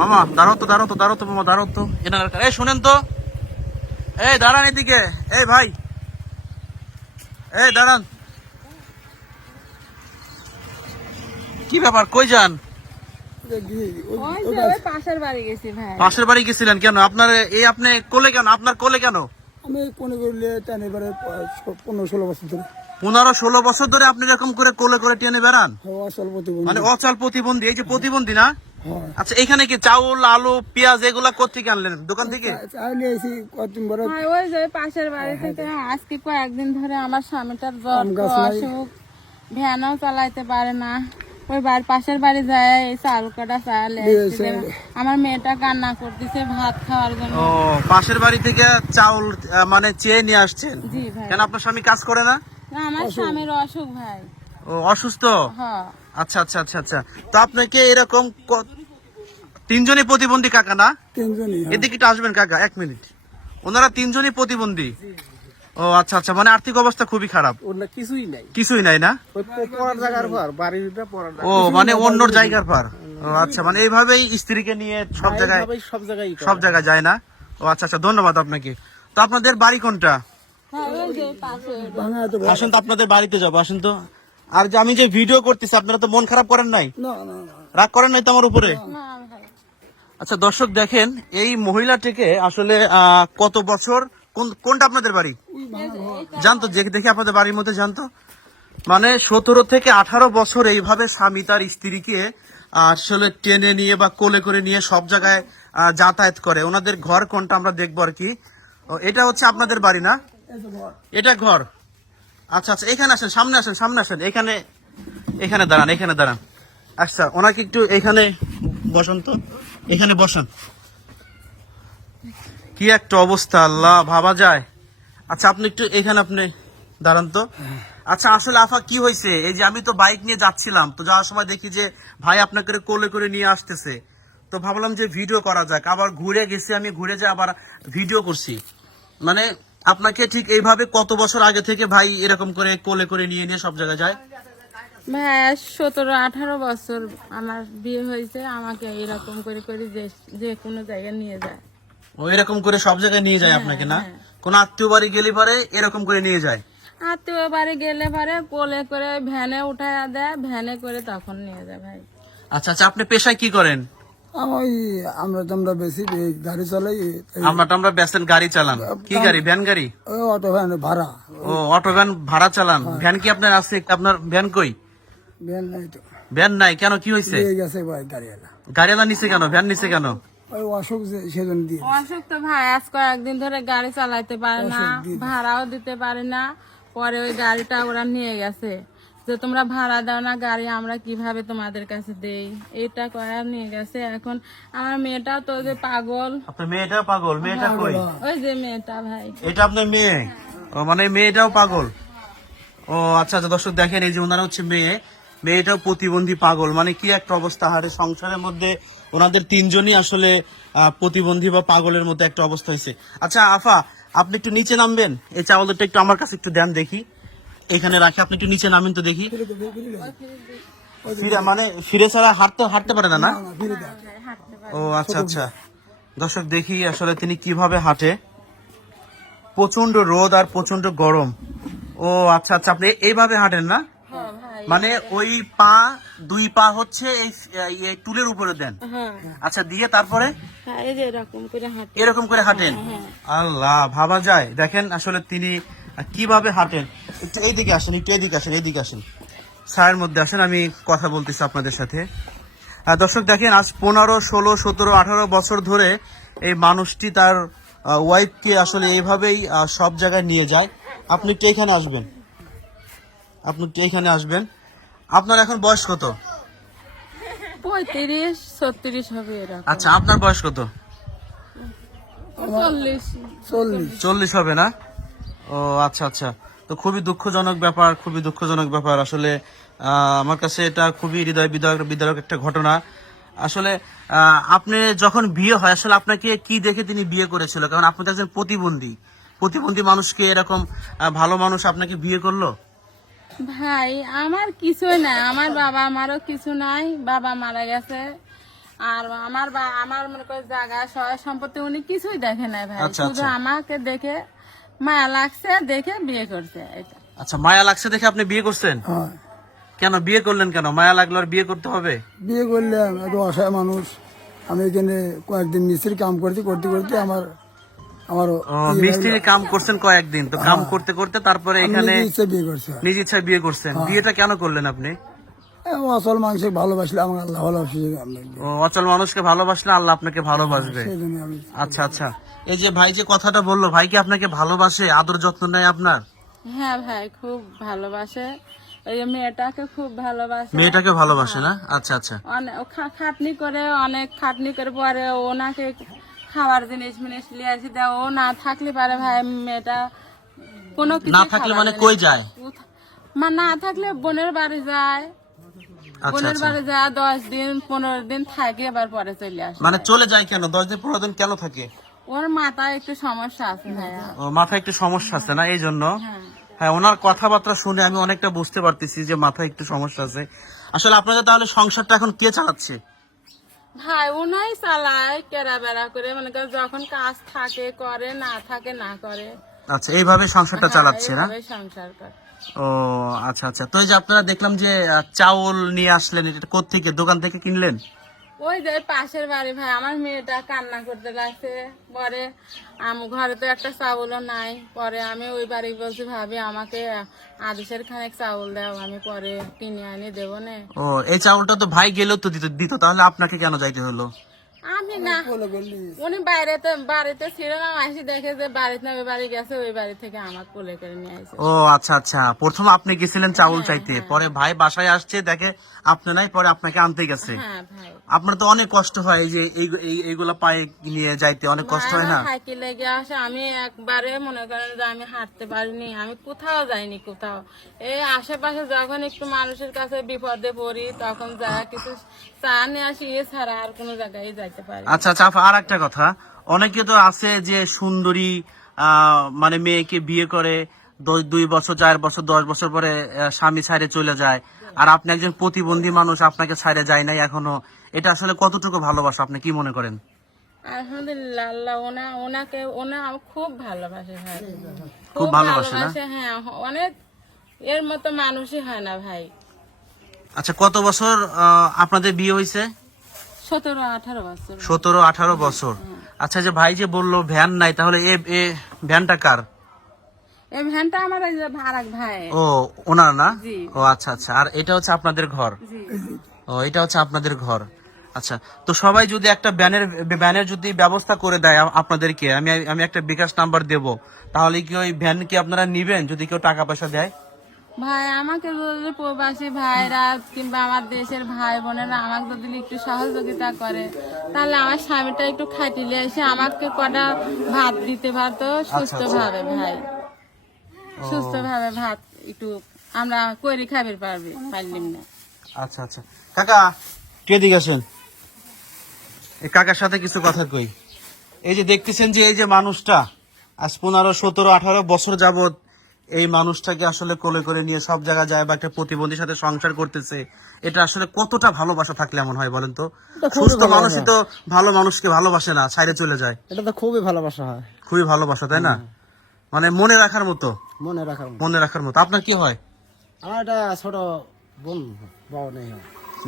মামা দাঁড়াও তো মামা দাঁড়াও তো। এই শুনেন তো, এই দাঁড়ান এদিকে, এই ভাই, এই দাঁড়ান। কি ব্যাপার, কই যান? পাশের বাড়ি গেছিলেন কেন? আপনার আপনি কোলে কেন? আপনার কোলে কেন? আমি কোনে করলে টেনে বেড়ে 15-16 বছর ধরে। 15-16 বছর ধরে আপনি এরকম করে কোলে করে টেনে বেড়ান? অচল প্রতিবন্ধী। মানে অচল প্রতিবন্ধী, এই যে প্রতিবন্ধী না? হ্যাঁ। আচ্ছা, এখানে কি চাউল, আলু, পেঁয়াজ এগুলা কোত্থেকে আনলেন? দোকান থেকে? চাইলে এসি কতদিন বড় ওই যে পাশের বাড়ি থেকে আজকে কয়েকদিন ধরে আমার স্বামীটার জ্বর, অসুখ, ভ্যানও চালাইতে পারে না। ওই বাড়ির পাশের বাড়ি যায় এই চাল কাটা চাল আমার মেয়েটা কান্না করতেছে ভাত খাওয়ার জন্য। ও, পাশের বাড়ি থেকে চাউল মানে চেয়ে নিয়ে আসছেন? জি ভাই। কেন আপনার স্বামী কাজ করে না? না, আমার স্বামীর অসুখ ভাই। ও, অসুস্থ? হ্যাঁ। আচ্ছা আচ্ছা আচ্ছা আচ্ছা। তো আপনাকে এরকম তিনজনই প্রতিবন্ধী কাকা না? তিনজনই। এদিকে একটু আসবেন কাকা, 1 মিনিট। ওনারা তিনজনই প্রতিবন্ধী? ও আচ্ছা আচ্ছা, মানে আর্থিক অবস্থা খুবই খারাপ? কিছুই নাই না? ও, মানে অন্য জায়গার পার। ও আচ্ছা, মানে এইভাবেই স্ত্রীকে নিয়ে সব জায়গায় যায় না? ও আচ্ছা আচ্ছা, ধন্যবাদ আপনাকে। তো আপনাদের বাড়ি কোনটা? হ্যাঁ, ওই যে পাশে। আসেন তো, আপনাদের বাড়িতে যাবো, আসেন তো। আর যে আমি যে ভিডিও করতেছি, আপনারা তো মন খারাপ করেন নাই? না না না। রাগ করেন নাই তো আমার উপরে? না ভাই। আচ্ছা দর্শক দেখেন, এই মহিলাটিকে আসলে কত বছর, কোনটা আপনাদের বাড়ি জানতো? দেখি আপনাদের বাড়ির মধ্যে জানতো, মানে 17 থেকে 18 বছর এইভাবে স্বামী তার স্ত্রীকে আসলে টেনে নিয়ে বা কোলে করে নিয়ে সব জায়গায় যাতায়াত করে। ওনাদের ঘর কোনটা আমরা দেখবো আর কি। এটা হচ্ছে আপনাদের বাড়ি না? এটা ঘর? আচ্ছা আচ্ছা, এখানে আসেন, সামনে আসেন, এখানে দাঁড়ান। আচ্ছা, ওনাকে একটু এখানে বসন তো, এখানে বসেন। কি একটা অবস্থা, আল্লাহ, ভাবা যায়। আচ্ছা, আপনি একটু এখানে আপনি দাঁড়ান তো। আচ্ছা, আসলে আফা কি হয়েছে? এই যে আমি তো বাইক নিয়ে যাচ্ছিলাম, তো যাওয়ার সময় দেখি যে ভাই আপনাকে কোলে করে নিয়ে আসতেছে, তো ভাবলাম যে ভিডিও করা যাক। আবার ঘুরে গেছি, আমি ঘুরে যে আবার ভিডিও করছি। মানে আপনাকে ঠিক এইভাবে কত বছর আগে থেকে ভাই এরকম করে কোলে করে নিয়ে নিয়ে সব জায়গায় যায়? ভাই 17-18 বছর আমার বিয়ে হয়েছে, আমাকে এরকম করে করে যে কোনো জায়গায় নিয়ে যায়। ও, এরকম করে সব জায়গায় নিয়ে যায় আপনাকে না? কোন আত্মীয় বাড়ি গেলে পরে এরকম করে নিয়ে যায়? আত্মীয় বাড়ি গেলে পরে কোলে করে ভ্যানে উঠায় দেয়, ভ্যানে করে তখন নিয়ে যায় ভাই। আচ্ছা আচ্ছা, আপনি পেশায় কি করেন? আমরা বেশি গাড়ি চালাই। আমরা বেসেন গাড়ি চালান? কি গাড়ি? ভ্যান গাড়ি? অটো ভ্যান ভাড়া। ও, অটো ভ্যান ভাড়া চালান। ভ্যান কি আপনার আছে? আপনার ভ্যান কই? ভ্যান নাই তো। ভ্যান নাই কেন, কি হয়েছে? গেছে ভাই গাড়িওয়ালা। গাড়িওয়ালা নিচে কেন, ভ্যান নিচে কেন? ওই অসুখ সেজন্য দিয়ে। অসুখ তো ভাই, আজ কয়েকদিন ধরে গাড়ি চালাইতে পারে না, ভাড়াও দিতে পারে না। পরে ওই গাড়িটা ওরা নিয়ে গেছে, যে তোমরা ভাড়া দাও না গাড়ি, আমরা কিভাবে তোমাদের কাছে দেই, এটা কয়া নিয়ে গেছে। এখন আমার মেয়েটাও তো যে পাগল। আপনার মেয়েটা পাগল? মেয়েটা কই? ওই যে মেয়েটা ভাই। এটা আপনার মেয়ে? ও, মানে মেয়েটাও পাগল? ও আচ্ছা আচ্ছা, দর্শক দেখেন, এই যে ওনারা হচ্ছে মেয়েটাও প্রতিবন্ধী পাগল। মানে কি একটা অবস্থা, হারে সংসারের মধ্যে ওনাদের তিনজনই আসলে প্রতিবন্ধী বা পাগলের মধ্যে একটা অবস্থা হয়েছে। আচ্ছা আফা, আপনি একটু নিচে নামবেন, এই চাউলটা একটু আমার কাছে একটু দেন দেখি, এখানে রাখি, আপনি একটু নিচে নামেন তো দেখি। মানে ফিরে ছাড়া হাঁটতে পারে না? না, ও আচ্ছা আচ্ছা। দর্শক দেখি আসলে তিনি কিভাবে হাঁটে, প্রচন্ড রোদ আর প্রচন্ড গরম। ও আচ্ছা আচ্ছা, আপনি এইভাবে হাঁটেন না? মানে ওই দুই পা হচ্ছে এই টুলের উপরে দেন? আচ্ছা, দিয়ে তারপরে এরকম করে হাঁটেন? আল্লাহ, ভাবা যায়। দেখেন আসলে তিনি কিভাবে হাঁটেন। একটু এইদিকে আসেন, ছায়ের মধ্যে আসেন, আমি কথা বলতেছি আপনাদের সাথে। দর্শক দেখেন, আজ 15, 16, 17, 18 বছর ধরে এই মানুষটি তার ওয়াইফকে আসলে এইভাবেই সব জায়গায় নিয়ে যায়। আপনি একটু এখানে আসবেন। আপনার এখন বয়স কত? 35-36 হবে এরকম। আচ্ছা, আপনার বয়স কত? 40 হবে না? ও আচ্ছা আচ্ছা। তো খুবই দুঃখজনক ব্যাপার আসলে। আমার কাছে এটা খুবই হৃদয় বিদারক একটা ঘটনা আসলে। আপনি যখন বিয়ে হয়, আসলে আপনাকে কি দেখে তিনি বিয়ে করেছিল? কারণ আপনি তো একজন প্রতিবন্ধী মানুষকে এরকম ভালো মানুষ আপনাকে বিয়ে করলো? ভাই আমার কিছুই নাই, আমার বাবা আমারও কিছু নাই, বাবা মারা গেছে। আর আমার মনে করে জায়গা সহায় সম্পত্তি উনি কিছুই দেখে নাই ভাই, আচ্ছা, শুধু আচ্ছা। আমাকে দেখে মায়া লাগছে দেখে বিয়ে করছে এটা। আচ্ছা, মায়া লাগছে দেখে আপনি বিয়ে করছেন? হ্যাঁ, কেন বিয়ে করলেন কেন? মায়া লাগলো আর বিয়ে করতে হবে? বিয়ে করলে এত অসহায় মানুষ। আমি এখানে কয়েকদিন মিস্ত্রি কাম করতে করতে করতে আমারও ও, মিস্ত্রির কাম করছেন কয়েকদিন, তো কাম করতে করতে তারপরে এখানে ইচ্ছে বিয়ে করছে। নিজ ইচ্ছায় বিয়ে করছেন। বিয়েটা কেন করলেন আপনি? আসল মানুষকে ভালোবাসলে আমার আল্লাহ ভালোবাসে, ও, অচল মানুষকে ভালোবাসলে আল্লাহ আপনাকে ভালোবাসবে। সেই জন্য আমি আচ্ছা আচ্ছা, এই যে ভাই যে কথাটা বললো, ভাই কি আপনাকে ভালোবাসে, আদর যত্ন নেয় আপনার? হ্যাঁ ভাই, খুব ভালোবাসে, এই যে মেয়েটাকে খুব ভালোবাসে। মেয়েটাকে ভালোবাসে না? আচ্ছা আচ্ছা। অনেক খাটনি করে, অনেক খাটনি করে পরে ওনাকে খাওয়ার জিনিস মিনিস নিয়ে আসি দেয়। ও না থাকলে পারে ভাই মেয়েটা কোনো কিছু না থাকলে মানে কই যায়? না থাকলে বোনের বাড়ি যায়, আচ্ছা বোনের আচ্ছা, বাড়ি যায় 10 দিন 15 দিন থাকে, আবার পরে চলে আসে। মানে চলে যায় কেন? 10 দিন 15 দিন কেন থাকে? ওর মাথায় একটু সমস্যা আছে ভাইয়া। ও, মাথায় একটু সমস্যা আছে না, এই জন্য? হ্যাঁ হ্যাঁ, ওনার কথাবার্তা শুনে আমি অনেকটা বুঝতে পারতেছি যে মাথায় একটু সমস্যা আছে। আসলে আপনাদের তাহলে সংসারটা এখন কে চালাচ্ছে? ভাই ওনাই চালায় কেরা বেড়া করে, মনে করে যখন কাজ থাকে করে, না থাকে না করে। আচ্ছা, এইভাবে সংসারটা চালাচ্ছে না? এইভাবে সংসার করে। ও আচ্ছা আচ্ছা। তো এই যে আপনারা দেখলাম যে চাউল নিয়ে আসলেন, এটা কোত্থেকে, দোকান থেকে কিনলেন? ওই যে পাশের বাড়ি ভাই, আমার মেয়েটা কান্না করতে লাগছে, পরে ঘরে তো একটা চাউলও নাই, পরে আমি ওই বাড়ি বলছি ভাবি আমাকে আদেশের খানেক চাউল দাও, আমি পরে কিনে আনি দেবো না। ও, এই চাউলটা তো ভাই গেলেও তো দিত, তাহলে আপনাকে কেন যাইতে হলো? আমি না, উনি বাড়িতে ছিল না, আসি দেখে যে বাড়িতে না ওই বাড়ি গেছে, ওই বাড়ি থেকে আমার কোলে করে নিয়ে আসে। ও আচ্ছা আচ্ছা, প্রথম আপনি গেছিলেন চাউল চাইতে, পরে ভাই বাসায় আসছে দেখে আপনি নাই, পরে আপনাকে আনতে গেছে। হ্যাঁ ভাই, আপনার তো অনেক কষ্ট হয়, এই যে এইগুলা পায়ে নিয়ে যাইতে অনেক কষ্ট হয় না? সাইকেলে গিয়ে আসে, আমি একবারে মনে করেন যে আমি হাঁটতে পারিনি, আমি কোথাও যাইনি কোথাও। এই আশেপাশে যখন একটু মানুষের কাছে বিপদে পড়ি তখন যা কিছু চা নিয়ে আসি, এছাড়া আর কোনো জায়গায় যাইতে পারি। আচ্ছা আচ্ছা, আর একটা কথা, অনেকে তো আছে যে সুন্দরী মানে মেয়েকে বিয়ে করে 2 বছর 4 বছর 10 বছর পরে স্বামী ছাইড়ে চলে যায়, আর আপনি একজন প্রতিবন্ধী মানুষ, আপনাকে ছাইড়ে যায় নাই এখনো। এটা আসলে কতটুকু ভালোবাসা, আপনি কি মনে করেন? আলহামদুলিল্লাহ, আল্লাহ ওনাকে খুব ভালোবাসে ভাই, খুব ভালোবাসে না? হ্যাঁ, অনেক এর মতো মানুষই হয় না ভাই। আচ্ছা, কত বছর আপনাদের বিয়ে হয়েছে? 17-18 বছর। 17-18 বছর। আচ্ছা, যে ভাই যে বললো ভ্যান নাই, তাহলে এ ভ্যানটা কার? এই ভ্যানটা আমার এই যে ভাড়া ভাই। ও, ওনার না? জি। ও আচ্ছা আচ্ছা, আর এটা হচ্ছে আপনাদের ঘর? জি। ও, এটা হচ্ছে আপনাদের ঘর। আচ্ছা, তো সবাই যদি একটা ভ্যানের যদি ব্যবস্থা করে দেয় আপনাদেরকে, আমি একটা বিকাশ নাম্বার দেব, তাহলে কি ওই ভ্যান কি আপনারা নিবেন যদি কেউ টাকা পয়সা দেয়? ভাই আমাকে যদি প্রবাসী ভাইরা কিংবা আমার দেশের ভাই বোনেরা আমাকে যদি একটু সহযোগিতা করে, তাহলে আমার স্বামীটা একটু খাটিলে এসে আমাকে কটা ভাত দিতে পারতো সুস্থ ভাবে ভাই, সুস্থ ভাবে ভাত একটু আমরা করি খাবার পারলাম না। আচ্ছা আচ্ছা, কাকা কে দিকে আসেন, এই কাকার সাথে কিছু কথা কই। এই যে দেখতেছেন যে এই যে মানুষটা আজ 15, 17, 18 বছর যাবত এই মানুষটাকে আসলে কোলে করে নিয়ে সব জায়গায় যায়, বা একটা প্রতিবন্ধীর সাথে সংসার করতেছে, এটা আসলে কতটা ভালোবাসা থাকলে এমন হয় বলেন তো? সুস্থ মানুষই তো ভালো মানুষকে ভালোবাসে না, ছাইড়ে চলে যায়। এটা তো খুবই ভালোবাসা হয়, খুবই ভালোবাসা, তাই না? মানে মনে রাখার মতো, মনে রাখার মতো। আপনার কি হয়? আমার একটা ছোট বোন বউ নেই,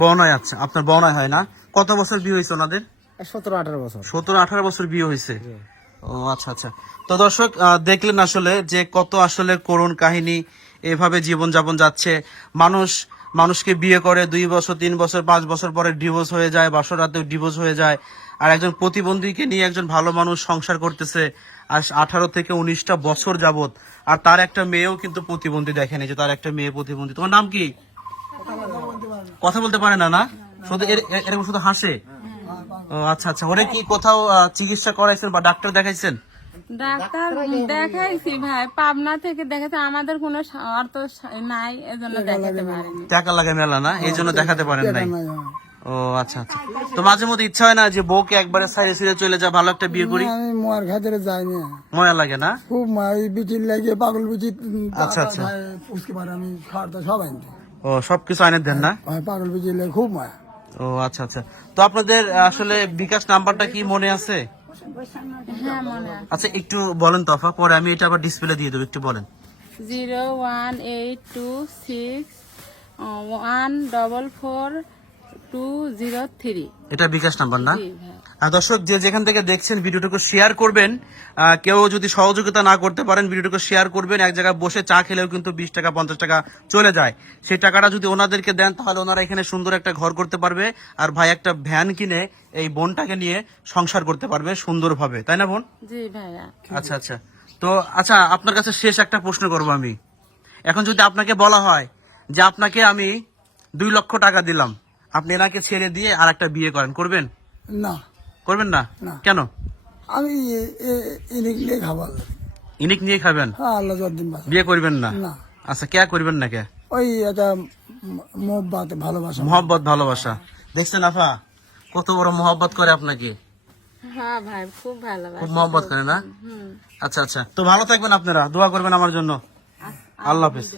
বনয়। আচ্ছা, আপনার বনয় হয় না? কত বছর বিয়ে হয়েছে ওনাদের? 17-18 বছর। 17-18 বছর বিয়ে হয়েছে। ও আচ্ছা আচ্ছা। তো দর্শক দেখলেন আসলে যে কত আসলে করুণ কাহিনী, এভাবে জীবন যাপন যাচ্ছে। মানুষকে বিয়ে করে 2 বছর 3 বছর 5 বছর পরে ডিভোর্স হয়ে যায়, বাসর রাতেও ডিভোর্স হয়ে যায়, আর একজন প্রতিবন্ধীকে নিয়ে একজন ভালো মানুষ সংসার করতেছে আর 18 থেকে 19টা বছর যাবত, আর তার একটা মেয়েও কিন্তু প্রতিবন্ধী। দেখেন এই যে তার একটা মেয়ে প্রতিবন্ধী। তোমার নাম কি? কথা বলতে পারে না? না, শুধু এরকম শুধু হাসে? ও আচ্ছা আচ্ছা, ওরে কি কোথাও চিকিৎসা করাইছেন বা ডাক্তার দেখাইছেন? ডাক্তার দেখাইছি ভাই, পাবনা থেকে দেখাতে, আমাদের কোনো অর্থ নাই, এজন্য দেখাতে পারিনি। টাকা লাগে মেলা না, এই জন্য দেখাতে পারেন নাই। ও আচ্ছা আচ্ছা। তো মাঝে মধ্যে ইচ্ছা হয় না যে বউকে একবারে সাইডে ছিঁড়ে চলে যা, ভালো একটা বিয়ে করি? আমি মার খাতিরে যাই না, ময়া লাগে না? খুব মায়ের বিচির লাগে, পাগল বিচি আচ্ছা, আচ্ছা। পুষতে পারে, আমি খাওয়াতে সব আনতে ও, সবকিছু আইনের দেন না? পাগল বিচির লাগে খুব মায়া। ও আচ্ছা আচ্ছা। তো আপনাদের আসলে বিকাশ নাম্বারটা কি মনে আছে? হ্যাঁ মনে আছে। আচ্ছা একটু বলেন তো আফা, পরে আমি এটা আবার ডিসপ্লে দিয়ে দেবো, একটু বলেন। 01826144203। এটা বিকাশ নাম্বার না? জি ভাই। দর্শক যে যেখান থেকে দেখছেন ভিডিওটুকু শেয়ার করবেন। কেউ যদি সহযোগিতা না করতে পারেন ভিডিওটুকু শেয়ার করবেন। এক জায়গায় বসে চা খেলেও কিন্তু 20 টাকা 50 টাকা চলে যায়। সেই টাকাটা যদি ওনাদেরকে দেন তাহলে ওনারা এখানে সুন্দর একটা ঘর করতে পারবে, আর ভাই একটা ভ্যান কিনে এই বোনটাকে নিয়ে সংসার করতে পারবে সুন্দরভাবে, তাই না বোন? জি ভাইয়া। আচ্ছা আচ্ছা। তো আচ্ছা আপনার কাছে শেষ একটা প্রশ্ন করবো আমি। এখন যদি আপনাকে বলা হয় যে আপনাকে আমি 2 লক্ষ টাকা দিলাম, আপনি এনাকে ছেড়ে দিয়ে আর একটা বিয়ে করেন, করবেন? না, করবেন না? না। কেন? আমি ইনিকলে খাবার ইনিক নিয়ে খাবেন, হ্যাঁ আল্লাহ যতদিন বাঁচায়। বিয়ে করবেন না? না, আচ্ছা কে করবেন না কে? ওই একটা মোহব্বত ভালোবাসা। মোহব্বত ভালোবাসা। দেখছেন আফা কত বড় মোহব্বত করে আপনাকে, হ্যাঁ ভাই খুব ভালোবাসি। খুব মোহব্বত করে না? আচ্ছা আচ্ছা। তো ভালো থাকবেন আপনারা, দোয়া করবেন আমার জন্য। আল্লাহ হাফেজ।